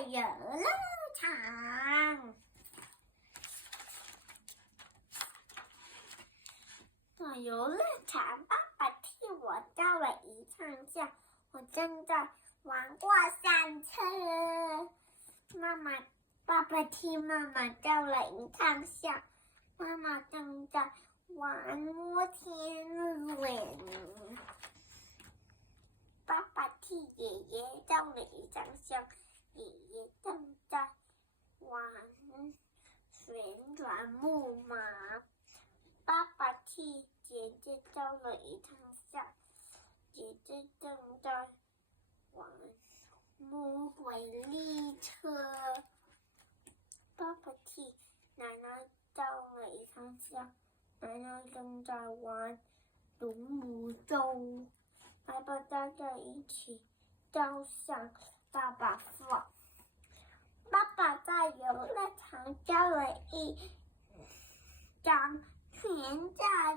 游乐场。在游乐场，爸爸替我照了一趟相，我正在玩过山车。爸爸替妈妈照了一趟相，妈妈正在玩摩天轮。爸爸替爷爷照了一张相，爷爷正在玩旋转木马。爸爸替姐姐照了一张相，姐姐正在玩魔鬼列车。爸爸替奶奶照了一张相，奶奶正在玩独木舟。爸爸大家一起照相，爸爸在游乐场照了一张全家